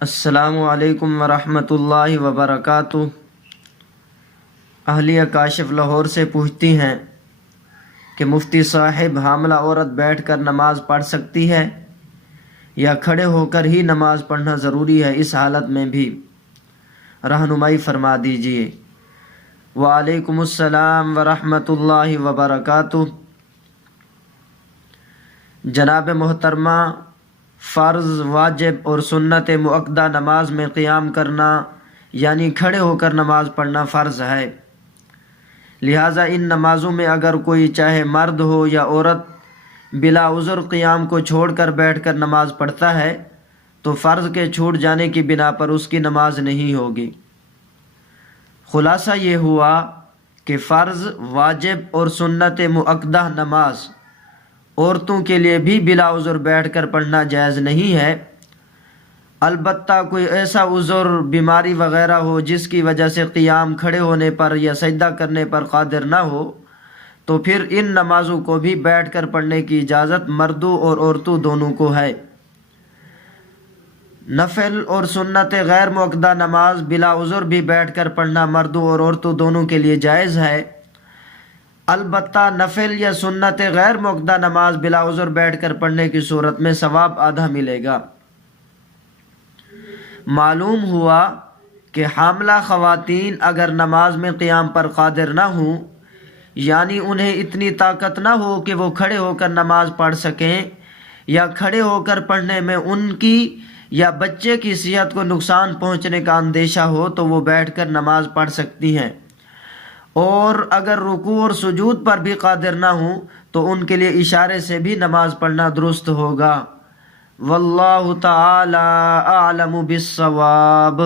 السلام علیکم ورحمۃ اللہ وبرکاتہ۔ اہلیہ کاشف لاہور سے پوچھتی ہیں کہ مفتی صاحب، حاملہ عورت بیٹھ کر نماز پڑھ سکتی ہے یا کھڑے ہو کر ہی نماز پڑھنا ضروری ہے؟ اس حالت میں بھی رہنمائی فرما دیجیے۔ وعلیکم السلام ورحمۃ اللہ وبرکاتہ۔ جناب محترمہ، فرض، واجب اور سنت مؤکدہ نماز میں قیام کرنا یعنی کھڑے ہو کر نماز پڑھنا فرض ہے۔ لہٰذا ان نمازوں میں اگر کوئی چاہے مرد ہو یا عورت بلا عذر قیام کو چھوڑ کر بیٹھ کر نماز پڑھتا ہے تو فرض کے چھوٹ جانے کی بنا پر اس کی نماز نہیں ہوگی۔ خلاصہ یہ ہوا کہ فرض، واجب اور سنت مؤکدہ نماز عورتوں کے لیے بھی بلا عذر بیٹھ کر پڑھنا جائز نہیں ہے۔ البتہ کوئی ایسا عذر، بیماری وغیرہ ہو جس کی وجہ سے قیام، کھڑے ہونے پر یا سجدہ کرنے پر قادر نہ ہو تو پھر ان نمازوں کو بھی بیٹھ کر پڑھنے کی اجازت مردوں اور عورتوں دونوں کو ہے۔ نفل اور سنت غیر مؤکدہ نماز بلا عذر بھی بیٹھ کر پڑھنا مردوں اور عورتوں دونوں کے لیے جائز ہے۔ البتہ نفل یا سنت غیر مؤکدہ نماز بلا عذر بیٹھ کر پڑھنے کی صورت میں ثواب آدھا ملے گا۔ معلوم ہوا کہ حاملہ خواتین اگر نماز میں قیام پر قادر نہ ہوں، یعنی انہیں اتنی طاقت نہ ہو کہ وہ کھڑے ہو کر نماز پڑھ سکیں، یا کھڑے ہو کر پڑھنے میں ان کی یا بچے کی صحت کو نقصان پہنچنے کا اندیشہ ہو تو وہ بیٹھ کر نماز پڑھ سکتی ہیں، اور اگر رکوع اور سجود پر بھی قادر نہ ہوں تو ان کے لیے اشارے سے بھی نماز پڑھنا درست ہوگا۔ واللہ تعالی اعلم بالصواب۔